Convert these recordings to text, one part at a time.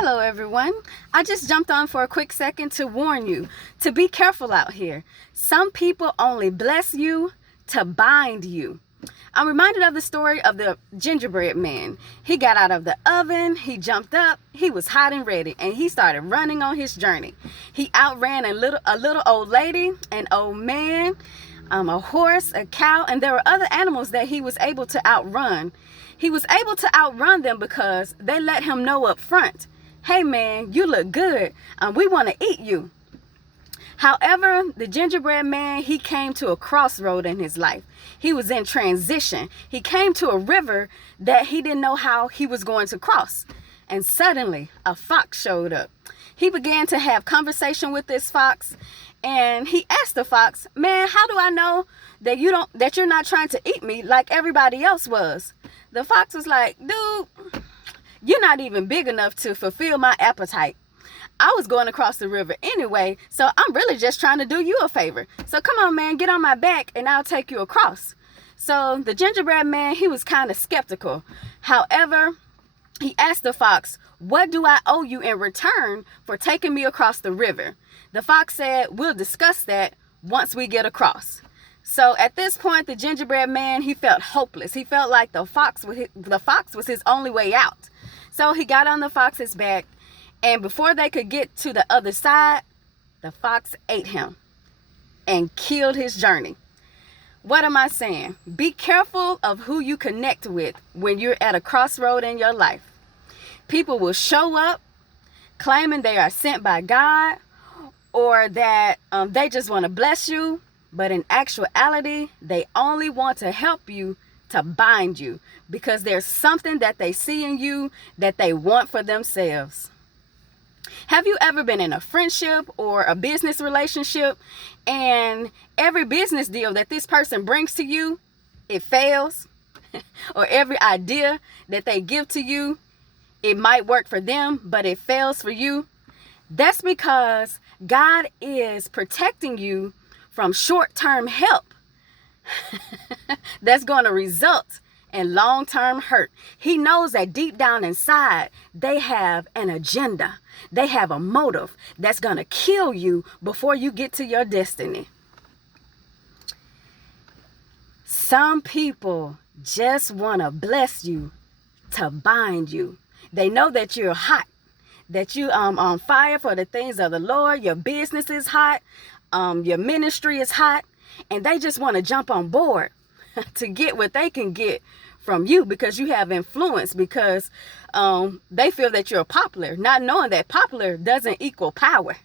Hello everyone. I just jumped on for a quick second to warn you to be careful out here. Some people only bless you to bind you. I'm reminded of the story of the gingerbread man. He got out of the oven, he jumped up, he was hot and ready, and he started running on his journey. He outran a little old lady, an old man, a horse, a cow, and there were other animals that he was able to outrun. He was able to outrun them because they let him know up front, hey man, you look good. We want to eat you. However, the gingerbread man, he came to a crossroad in his life. He was in transition. He came to a river that he didn't know how he was going to cross. And suddenly a fox showed up. He began to have conversation with this fox, and he asked the fox, man, how do I know that you're not trying to eat me like everybody else was? The fox was like, dude, you're not even big enough to fulfill my appetite. I was going across the river anyway, so I'm really just trying to do you a favor. So come on, man, get on my back and I'll take you across. So the gingerbread man, he was kind of skeptical. However, he asked the fox, what do I owe you in return for taking me across the river? The fox said, we'll discuss that once we get across. So at this point, the gingerbread man, he felt hopeless. He felt like the fox was his only way out. So he got on the fox's back, and before they could get to the other side, the fox ate him and killed his journey. What am I saying? Be careful of who you connect with when you're at a crossroad in your life. People will show up claiming they are sent by God, or that they just want to bless you, but in actuality, they only want to help you to bind you because there's something that they see in you that they want for themselves. Have you ever been in a friendship or a business relationship, and every business deal that this person brings to you, it fails? Or every idea that they give to you, it might work for them, but it fails for you? That's because God is protecting you from short-term help that's going to result in long-term hurt. He knows that deep down inside, they have an agenda. They have a motive that's going to kill you before you get to your destiny. Some people just want to bless you to bind you. They know that you're hot, that you on fire for the things of the Lord. Your business is hot. Your ministry is hot, and they just want to jump on board to get what they can get from you because you have influence, because they feel that you're popular, not knowing that popular doesn't equal power.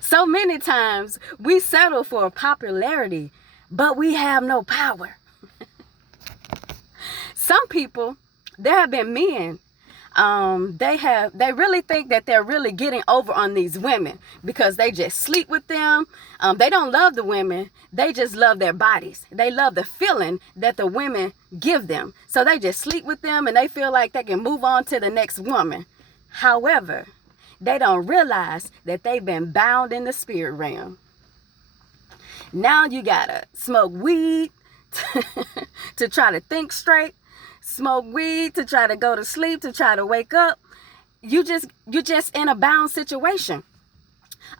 So many times we settle for popularity, but we have no power. Some people, there have been men, they really think that they're really getting over on these women because they just sleep with them. They don't love the women. They just love their bodies. They love the feeling that the women give them. So they just sleep with them and they feel like they can move on to the next woman. However, they don't realize that they've been bound in the spirit realm. Now you gotta smoke weed to try to think straight. Smoke weed to try to go to sleep, to try to wake up. You're just in a bound situation.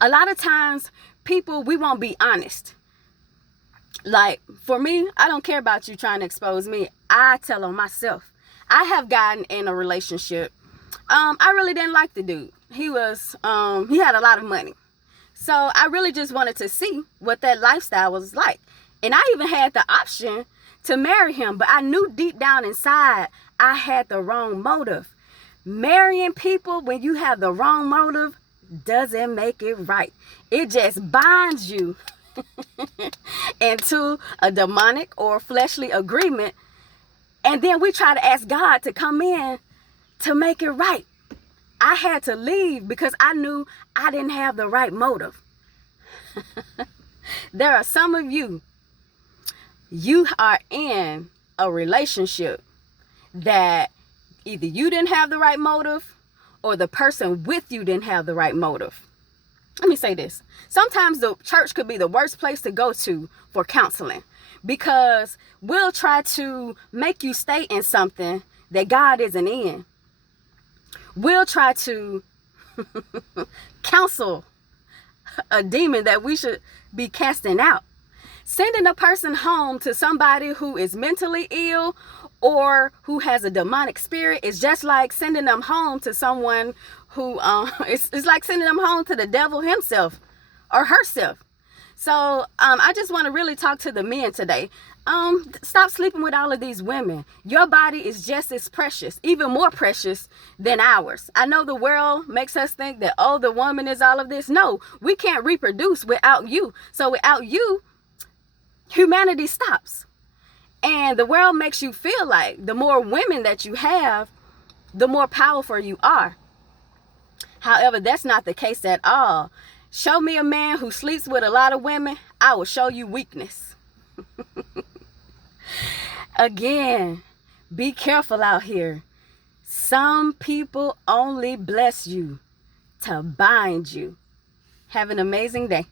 A lot of times people, we won't be honest. Like for me, I don't care about you trying to expose me. I tell on myself. I have gotten in a relationship. I really didn't like the dude. He had a lot of money. So I really just wanted to see what that lifestyle was like. And I even had the option to marry him, but I knew deep down inside I had the wrong motive. Marrying people when you have the wrong motive doesn't make it right. It just binds you into a demonic or fleshly agreement, and then we try to ask God to come in to make it right. I had to leave because I knew I didn't have the right motive. There are some of you, you are in a relationship that either you didn't have the right motive or the person with you didn't have the right motive. Let me say this. Sometimes the church could be the worst place to go to for counseling because we'll try to make you stay in something that God isn't in. will try to counsel a demon that we should be casting out. Sending a person home to somebody who is mentally ill or who has a demonic spirit is just like sending them home to someone who it's like sending them home to the devil himself or herself. So I just want to really talk to the men today. Stop sleeping with all of these women. Your body is just as precious, even more precious than ours. I know the world makes us think that, oh, the woman is all of this. No, we can't reproduce without you. So without you, humanity stops. And the world makes you feel like the more women that you have, the more powerful you are. However, that's not the case at all. Show me a man who sleeps with a lot of women, I will show you weakness. Again, be careful out here. Some people only bless you to bind you. Have an amazing day.